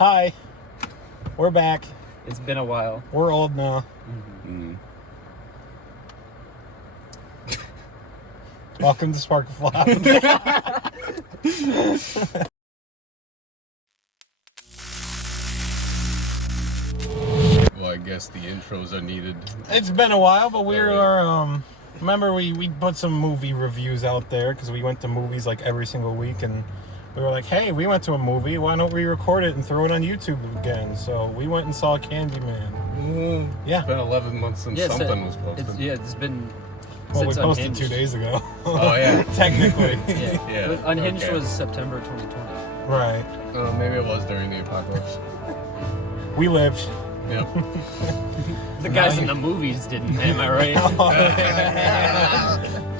Hi. We're back. It's been a while. We're old now. Mm-hmm. Welcome to Sparkiflop. Well, I guess the intros are needed. It's been a while, but we are, remember we put some movie reviews out there because we went to movies like every single week, and we were like, hey, we went to a movie, why don't we record it and throw it on YouTube again? So we went and saw Candyman. Yeah. It's been 11 months since something was posted. It's been... Well, we posted Unhinged. 2 days ago. Oh, yeah. Technically. Yeah. Unhinged was September 2020. Right. Maybe it was during the apocalypse. We lived. Yep. The guys in the movies didn't, am I right?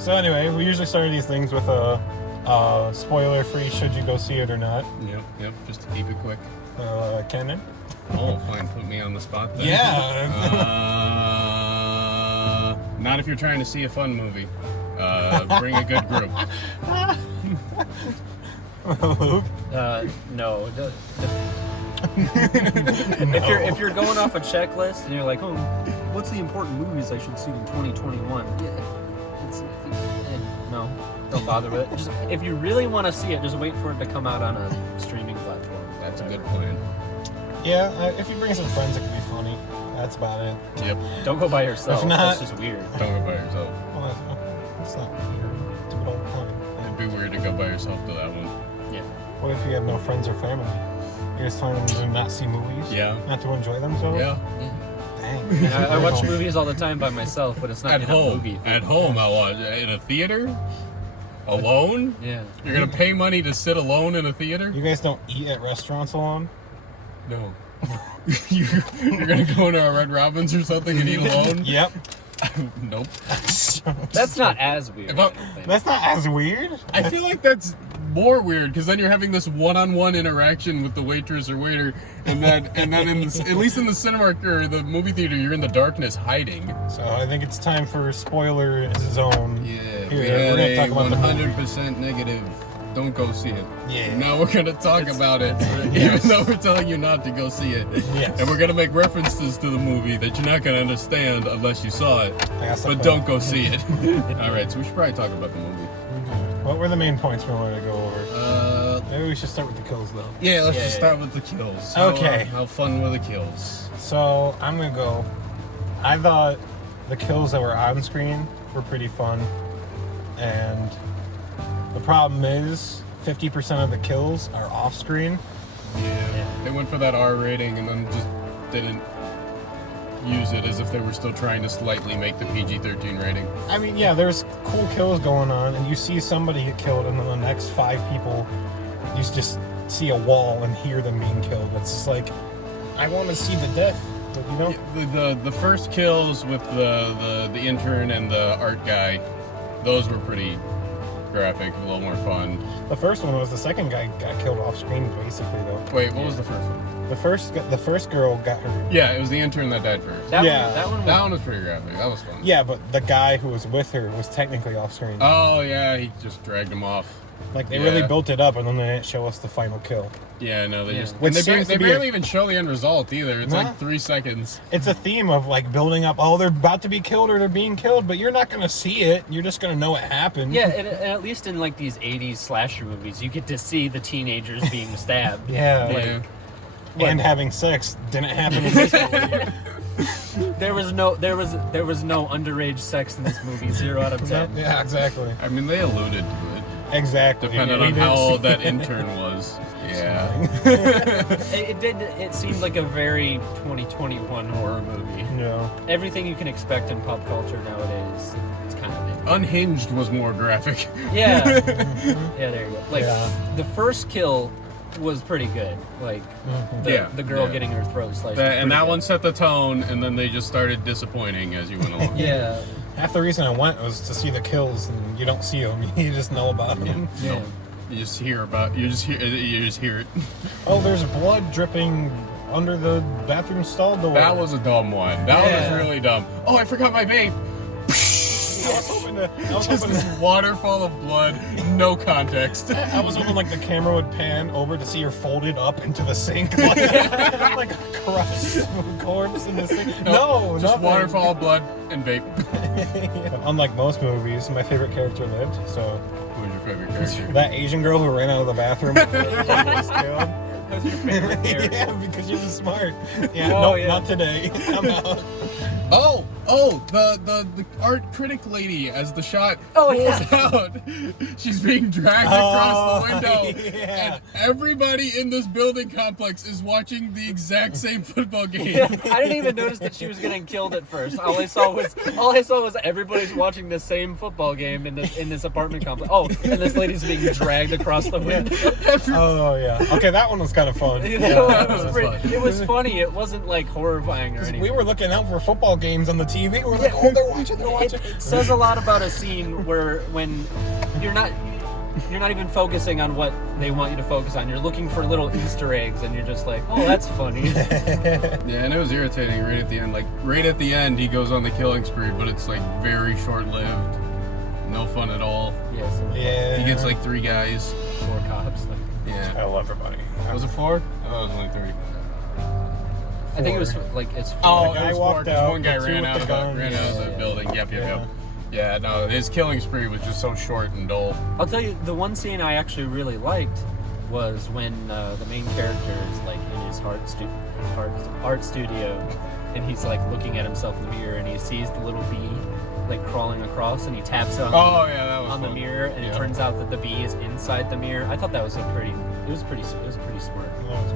So anyway, we usually start these things with a spoiler-free should you go see it or not. Yep, just to keep it quick. Kenan? Oh, fine, put me on the spot then. Yeah. Not if you're trying to see a fun movie. Bring a good group. Luke? No. If you're going off a checklist and you're like, oh, what's the important movies I should see in 2021? No, don't bother with it. Just, if you really want to see it, just wait for it to come out on a streaming platform. That's a good plan. Yeah, if you bring some friends, it could be funny. That's about it. Yep. Don't go by yourself. If not- That's just weird. Don't go by yourself. Well, that's not weird. Do it all the time. It'd be weird to go by yourself to that one. Yeah. What if you have no friends or family? You're just telling them to not see movies? Yeah. Not to enjoy themselves? Yeah. Dang. I watch movies all the time by myself, but it's not At in home. a movie theater. At home, I watch. In a theater? Alone? Yeah. You're gonna pay money to sit alone in a theater? You guys don't eat at restaurants alone? No. You're gonna go into a Red Robin's or something and eat alone? Yep. Nope. That's not as weird. If I- I don't think. That's not as weird. I feel like that's more weird because then you're having this one-on-one interaction with the waitress or waiter, and then in the, at least in the cinema or the movie theater, you're in the darkness hiding. So I think it's time for spoiler zone. Yeah, Here, we we're had gonna talk about the movie. 100% negative. Don't go see it. Yeah. Now we're gonna talk about it, even though we're telling you not to go see it. Yes. And we're gonna make references to the movie that you're not gonna understand unless you saw it. But don't go see it. All right, so we should probably talk about the movie. What were the main points we wanted to go over? Maybe we should start with the kills, though. Yeah, let's Yeah, just yeah. start with the kills. Okay. How fun were the kills? So I'm gonna go. I thought the kills that were on screen were pretty fun, and the problem is 50% of the kills are off screen. Yeah. They went for that R rating and then just didn't use it as if they were still trying to slightly make the PG-13 rating. I mean, yeah, there's cool kills going on, and you see somebody get killed, and then the next 5 people, you just see a wall and hear them being killed. It's just like, I want to see the death, but you know. The first kills with the intern and the art guy, those were pretty graphic, a little more fun. The first one was the second guy got killed off screen, basically, though. Wait, what was the first one? The first girl got hurt. Yeah, it was the intern that died first. That Yeah. one That one was pretty graphic. That was fun. Yeah, but the guy who was with her was technically off screen. Oh yeah, he just dragged him off. Like, they Yeah. really built it up, and then they didn't show us the final kill. Yeah, no, they Yeah. just. Which And seems they to be barely a- even show the end result either. It's Nah. like 3 seconds. It's a theme of, like, building up, oh, they're about to be killed or they're being killed, but you're not going to see it. You're just going to know it happened. Yeah, and at least in like these 80s slasher movies, you get to see the teenagers being stabbed. Yeah, Yeah. and having sex didn't happen in this movie. There was no underage sex in this movie. 0 out of 10. Yeah, exactly. I mean, they alluded to it, Exactly. depending We on did how see old that intern was. Yeah. It seemed like a very 2021 horror movie. Yeah. Everything you can expect in pop culture nowadays, it's kind of it. Unhinged was more graphic. Yeah. Yeah, there you go. Like, Yeah. the first kill was pretty good. Like, the girl Yeah. getting her throat sliced. was And pretty that good. one set the tone, and then they just started disappointing as you went along. Yeah. Half the reason I went was to see the kills, and you don't see them. You just know about them. Yeah. Nope. You just hear it. Oh, there's blood dripping under the bathroom stall door. That was a dumb one. That Yeah. was really dumb. Oh, I forgot my vape. was hoping to. Just this waterfall of blood, no context. I was hoping like the camera would pan over to see her folded up into the sink, like a crushed corpse in the sink. No, just nothing. waterfall of blood and vape. Yeah. Unlike most movies, my favorite character lived. So, Who was your favorite character? that Asian girl who ran out of the bathroom before she was killed. That was your favorite character. Yeah, because she was smart. Yeah, Oh, nope, yeah. not today. I'm out. Oh, the art critic lady as the shot Oh, pulls out. She's being dragged across the window. Yeah. And everybody in this building complex is watching the exact same football game. Yeah, I didn't even notice that she was getting killed at first. All I saw was everybody's watching the same football game in this apartment complex. Oh, and this lady's being dragged across the window. Oh yeah. Okay, that one was kind of fun. You know, Yeah, it was that was pretty- fun. it was funny. It wasn't like horrifying or anything. We were looking out for football games on the TV. We're like, oh, they're watching. It says a lot about a scene when you're not even focusing on what they want you to focus on. You're looking for little Easter eggs, and you're just like, oh, that's funny. Yeah, and it was irritating right at the end. Like, right at the end, he goes on the killing spree, but it's like very short-lived. No fun at all. Yes. Yeah. He gets like 3 guys. 4 cops. I Yeah. love everybody. Was it 4? Oh, it was only 3. I think it was like it's. Oh, guy it was walked 4, 'cause out, one guy the two ran with out the of gun. the, ran out of the Yeah. building. Yep. Yeah. Yeah, no, his killing spree was just so short and dull. I'll tell you, the one scene I actually really liked was when the main character is like in his art studio, and he's like looking at himself in the mirror, and he sees the little bee like crawling across, and he taps on Oh yeah, that was on the fun. mirror, and Yeah. it turns out that the bee is inside the mirror. I thought that was pretty smart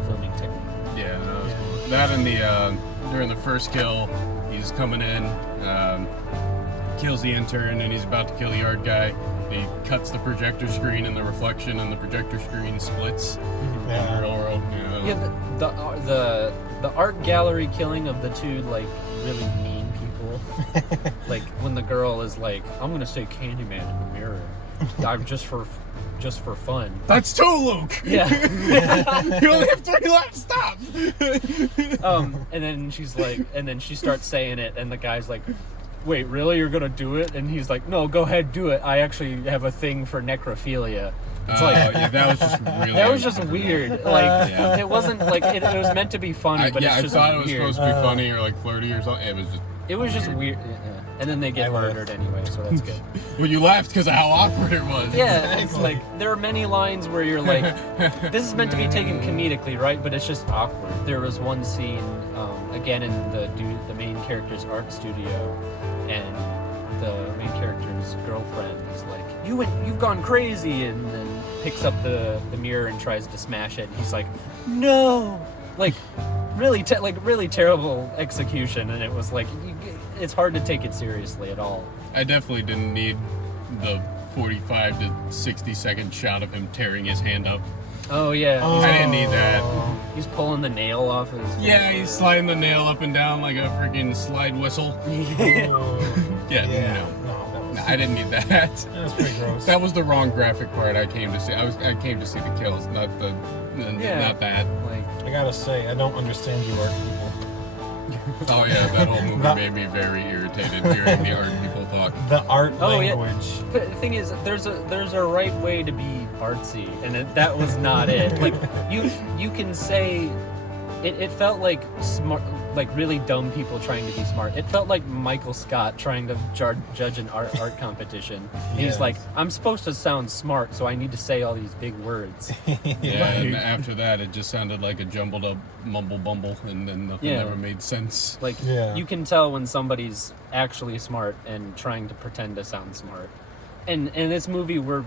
filming technique. Yeah, no, that was cool. That and the during the first kill, he's coming in, kills the intern, and he's about to kill the art guy. He cuts the projector screen and the reflection, and the projector screen splits. Yeah. Real world. Yeah, the art gallery killing of the 2 like really mean people. Like when the girl is like, "I'm gonna say Candyman in the mirror. I'm just for fun." That's 2, Luke. Yeah. You only have 3 left. Stop. And then she's like, and then she starts saying it, and the guy's like, "Wait, really? You're gonna do it?" And he's like, "No, go ahead, do it. I actually have a thing for necrophilia." It's like yeah, that was just really. that was just weird. Like Yeah. it wasn't like it was meant to be funny, but yeah, it's just I thought it was weird. supposed to be funny or like flirty or something. It was just. Weird. Yeah. And then they get I laughed. murdered anyway, so that's good. Well, you laughed because of how awkward it was. Yeah, it's like there are many lines where you're like, this is meant to be taken comedically, right? But it's just awkward. There was one scene, again in the main character's art studio, and the main character's girlfriend is like, "You've gone crazy," and then picks up the mirror and tries to smash it. And he's like, "No!" Like really terrible execution, and it was like it's hard to take it seriously at all. I definitely didn't need the 45 to 60 second shot of him tearing his hand up. Oh yeah, I didn't need that. he's pulling the nail off his. Yeah, he's sliding the nail up and down like a freaking slide whistle. Yeah, no, I didn't need that. That was pretty gross. That was the wrong graphic part I came to see. I came to see the kills, not not that. Like, I gotta say, I don't understand you art people. Oh yeah, that whole movie That- made me very irritated hearing the art people talk. The art Oh, yeah. language. the thing is, there's a right way to be artsy, and that was not it. Like you can say, it felt like smart, like really dumb people trying to be smart. It felt like Michael Scott trying to judge an art competition. And Yes. he's like, I'm supposed to sound smart, so I need to say all these big words. Yeah, and after that, it just sounded like a jumbled up mumble bumble, and then nothing Yeah. ever made sense. Like Yeah. you can tell when somebody's actually smart and trying to pretend to sound smart. And in this movie, we're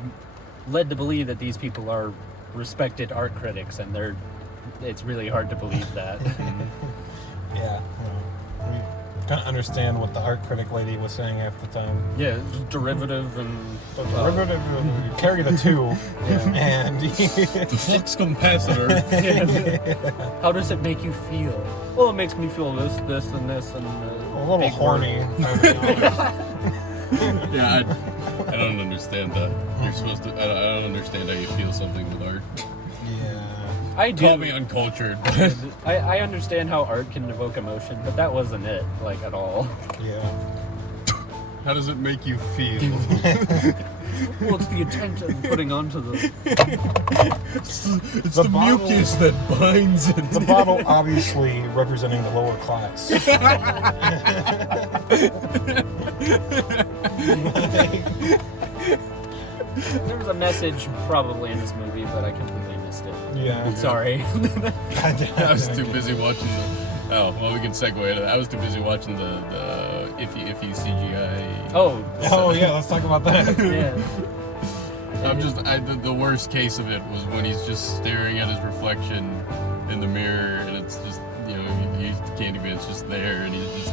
led to believe that these people are respected art critics, and it's really hard to believe that. Yeah. We kind of understand what the art critic lady was saying half the time. Yeah, it's derivative and The derivative, carry the 2, and The flux capacitor. how does it make you feel? Well, it makes me feel this, and this, and a little big horny. Yeah, I don't understand that. You're supposed to. I don't understand how you feel something with art. Yeah. I do. Call me uncultured, but I understand how art can evoke emotion, but that wasn't it, like, at all. Yeah. How does it make you feel? What's the intent I'm putting onto the... It's The the bottle- mucus that binds it. The bottle obviously representing the lower class. There was a message probably in this movie, but I completely missed it. Yeah. Sorry. I was too busy watching the... Oh, well, we can segue to that. I was too busy watching the iffy CGI. Oh. Oh yeah, let's talk about that. Yeah. The worst case of it was when he's just staring at his reflection in the mirror, and it's just, Candyman's just there, and he's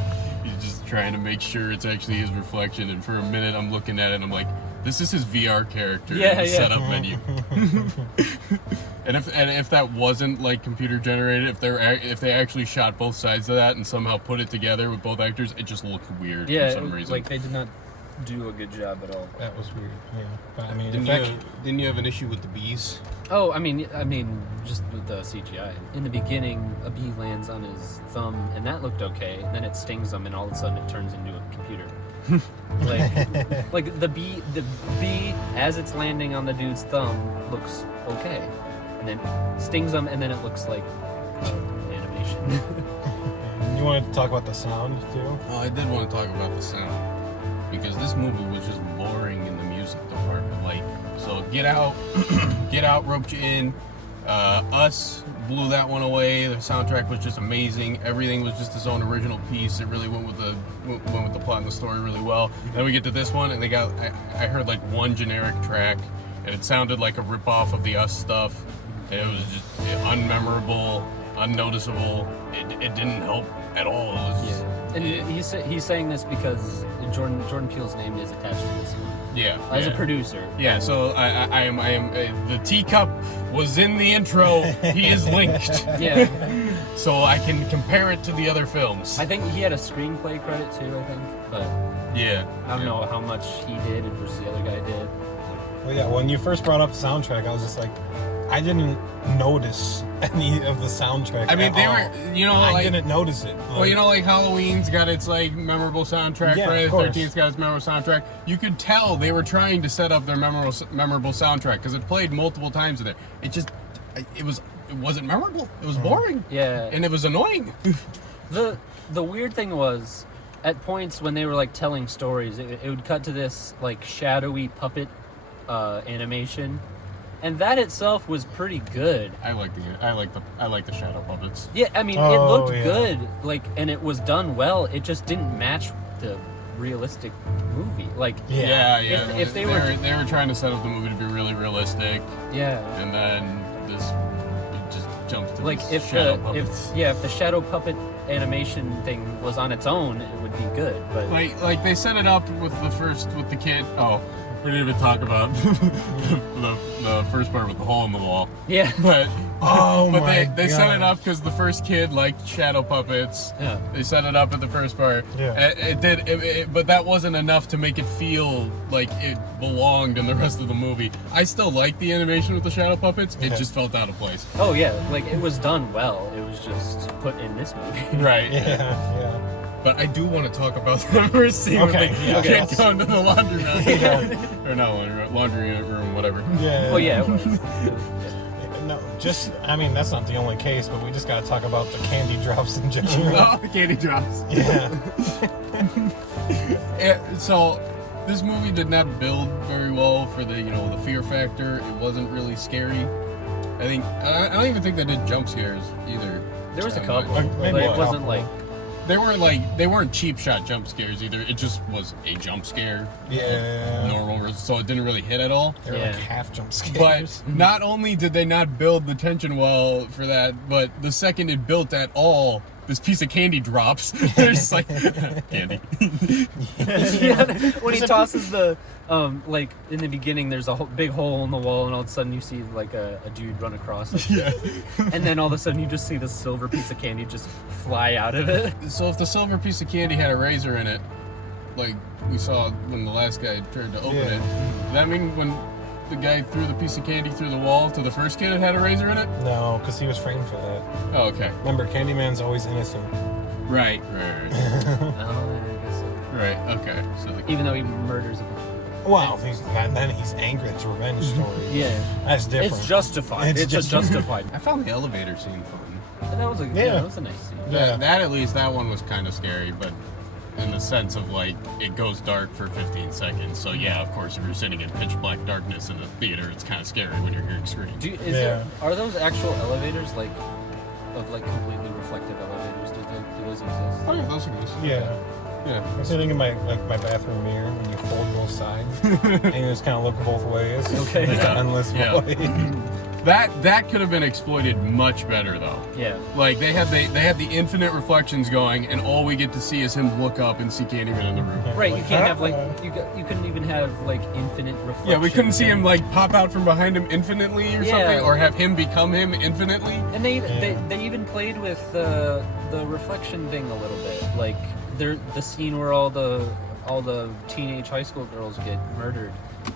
just trying to make sure it's actually his reflection. And for a minute, I'm looking at it, and I'm like, this is his VR character in the setup menu. And if that wasn't like computer generated, if they actually shot both sides of that and somehow put it together with both actors, it just looked weird for some reason. Like they did not do a good job at all. That was weird. Yeah. But I mean, Didn't you have an issue with the bees? Oh, I mean, just with the CGI. In the beginning, a bee lands on his thumb, and that looked okay. And then it stings him, and all of a sudden, it turns into a computer. like the bee as it's landing on the dude's thumb looks okay, and then stings him, and then it looks like animation. You wanted to talk about the sound too? Oh, I did want to talk about the sound, because this movie was just boring in the music department. Like, so Get Out, Get Out roped you in. Us blew that one away. The soundtrack was just amazing. Everything was just its own original piece. It really went with the plot and the story really well. Then we get to this one, and I heard like one generic track, and it sounded like a ripoff of the Us stuff. And it was just unmemorable, unnoticeable. It didn't help at all. It was just, And he's saying this because Jordan Peele's name is attached to this one. Yeah. As a producer. Yeah, so I am the teacup was in the intro. He is linked. Yeah. So I can compare it to the other films. I think he had a screenplay credit too, I think. But Yeah. I don't know how much he did versus the other guy did. Well, yeah. When you first brought up the soundtrack, I was just like, I didn't notice any of the soundtrack. I mean, at they all. were, I didn't notice it. Well, like Halloween's got its like memorable soundtrack. Yeah, Friday of the course. 13th's got its memorable soundtrack. You could tell they were trying to set up their memorable soundtrack because it played multiple times in there. It wasn't memorable. It was boring. Yeah. And it was annoying. The weird thing was, at points when they were like telling stories, it would cut to this like shadowy puppet animation, and that itself was pretty good. I like the shadow puppets. Yeah, I mean, it looked good, like, and it was done well. It just didn't match the realistic movie. Like, Yeah. If they were trying to set up the movie to be really realistic, yeah, and then it just jumps to like these shadow puppets. if the shadow puppet animation thing was on its own, it would be good. But Like they set it up with the kid. Oh, we didn't even talk about the first part with the hole in the wall. yeah, But they set God. it up because the first kid liked shadow puppets. yeah. They set it up at the first part. Yeah. It did, but that wasn't enough to make it feel like it belonged in the rest of the movie. I still like the animation with the shadow puppets. It Okay. just felt out of place. Oh yeah, like it was done well. It was just put in this movie. Right. Yeah. But I do want to talk about that first scene Okay, with the yeah, kid okay. going to the laundromat. Or no, laundry room, whatever. Yeah. Oh yeah, it was. No, that's not the only case, but we just gotta talk about the candy drops in general. Oh, the candy drops. Yeah. So, this movie did not build very well for the fear factor. It wasn't really scary. I don't even think they did jump scares either. There was a couple, Maybe but a it wasn't couple. like. They weren't cheap shot jump scares either. It just was a jump scare. Yeah. Normal, so it didn't really hit at all. They were Yeah. like half jump But scares. not only did they not build the tension well for that, but the second it built at all, this piece of candy drops. There's like candy. Yeah, when he tosses the like in the beginning, there's a big hole in the wall, and all of a sudden you see like a dude run across it. Yeah. And then all of a sudden you just see the silver piece of candy just fly out of it. So if the silver piece of candy had a razor in it, like we saw when the last guy tried to open Yeah. it, does that mean when the guy threw the piece of candy through the wall to the first kid, it had a razor in it? No, because he was framed for that. Oh, okay. Remember, Candyman's always innocent. Right. Oh, I guess so. Right. Okay. So Even though he murders him. Wow, then he's angry. It's a revenge story. Yeah. That's different. It's justified. It's just justified. I found the elevator scene fun. And that was a that was a nice scene. Yeah. That at least that one was kind of scary, but in the sense of like it goes dark for 15 seconds. So yeah, of course, if you're sitting in pitch black darkness in a theater, it's kind of scary when you're hearing screams. Are those actual elevators like completely reflective elevators? Do those exist? Oh yeah, those exist. Yeah. Yeah. I'm sitting in my bathroom mirror when you fold both sides and you just kind of look both ways. Okay. It's an endless way. That could have been exploited much better though. Yeah. Like they had the infinite reflections going, and all we get to see is him look up and see Candyman in the room. Right. You can't have you couldn't even have like infinite reflections. Yeah, we couldn't see him like pop out from behind him infinitely or something, or have him become him infinitely. And they even played with the reflection thing a little bit, like the scene where all the teenage high school girls get murdered.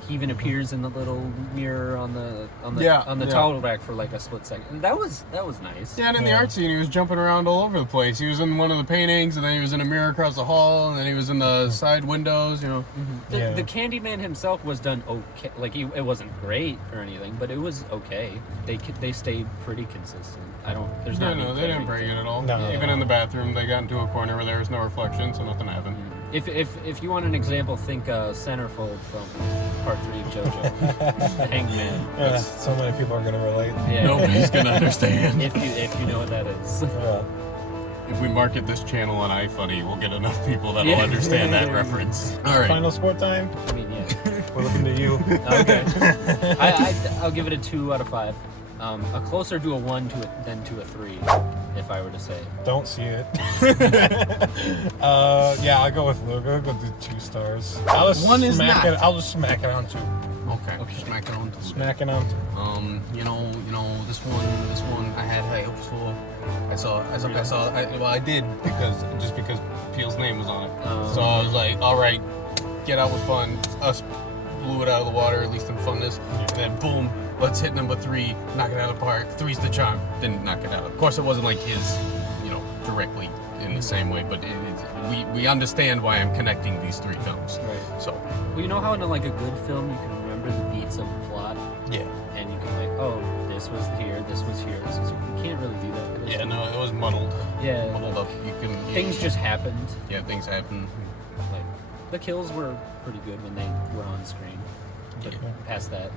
He even appears in the little mirror on the towel rack for like a split second. And that was nice. Yeah, and in the art scene, he was jumping around all over the place. He was in one of the paintings, and then he was in a mirror across the hall, and then he was in the side windows. You know, the Candyman himself was done okay. Like it wasn't great or anything, but it was okay. They stayed pretty consistent. They didn't break it at all. No. Even in the bathroom, they got into a corner where there was no reflection, so nothing happened. If you want an example, think Centerfold from Part 3 of JoJo, the Hangman. Yeah, so many people are gonna relate. Yeah. Nobody's gonna understand. if you know what that is. Yeah. If we market this channel on iFunny, we'll get enough people that'll understand that reference. All right. Final score time. I mean, yeah. We're looking to you. Okay. I'll give it a 2 out of 5. A closer to a 1 than to a 3, if I were to say. Don't see it. Yeah, I'll go with Luke. I'll go do 2 stars. I'll just smack it on 2. Okay. Smack it on. Smack it on 2. You know, this one I had high hopes for. I did because Peel's name was on it. So I was like, all right, Get Out with fun. Us blew it out of the water, at least in funness. And then boom, let's hit number 3, knock it out of the park. 3's the charm. Didn't knock it out. Of course, it wasn't like his, directly in the same way, but we understand why I'm connecting these 3 films. Right. So. Well, you know how in like a good film you can remember the beats of the plot? Yeah. And you can this was here, this was here, this was here. You can't really do that. Yeah, no, it was muddled. Yeah. Muddled up. Things just happened. Yeah, things happened. Like, the kills were pretty good when they were on screen. But past that.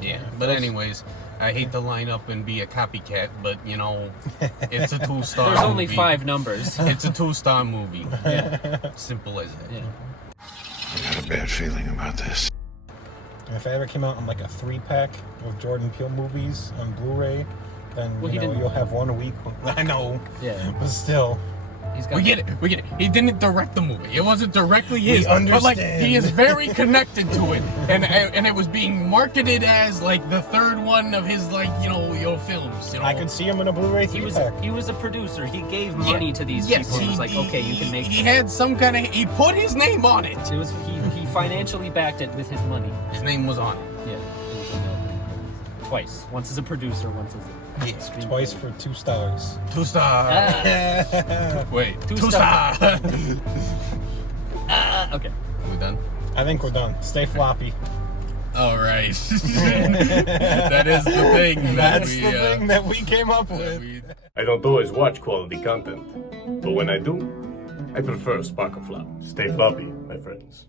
Yeah, but anyways, I hate to line up and be a copycat, but it's a 2-star There's only movie. 5 numbers. It's a 2-star movie. Yeah. Simple as that. Yeah. I got a bad feeling about this. If it ever came out in like a 3-pack of Jordan Peele movies on Blu-ray, then you'll have one a week. I know. Yeah. But still. We get it. He didn't direct the movie. It wasn't directly his. understand. But he is very connected to it, and it was being marketed as like the 3rd one of his your films. I could see him in a Blu-ray 3-pack. He was a producer. He gave money to these people. He was like, okay, you can make. He had some kind of. He put his name on it. It was he financially backed it with his money. His name was on it. Yeah. It was in the, twice. Once as a producer, once as a screenplay. Twice for 2 stars. 2-star. Wait, 2-star. Okay. We done? I think we're done. Stay floppy. All right. That is the thing. That's the thing that we came up with. I don't always watch quality content, but when I do, I prefer Sparkiflop. Stay floppy, my friends.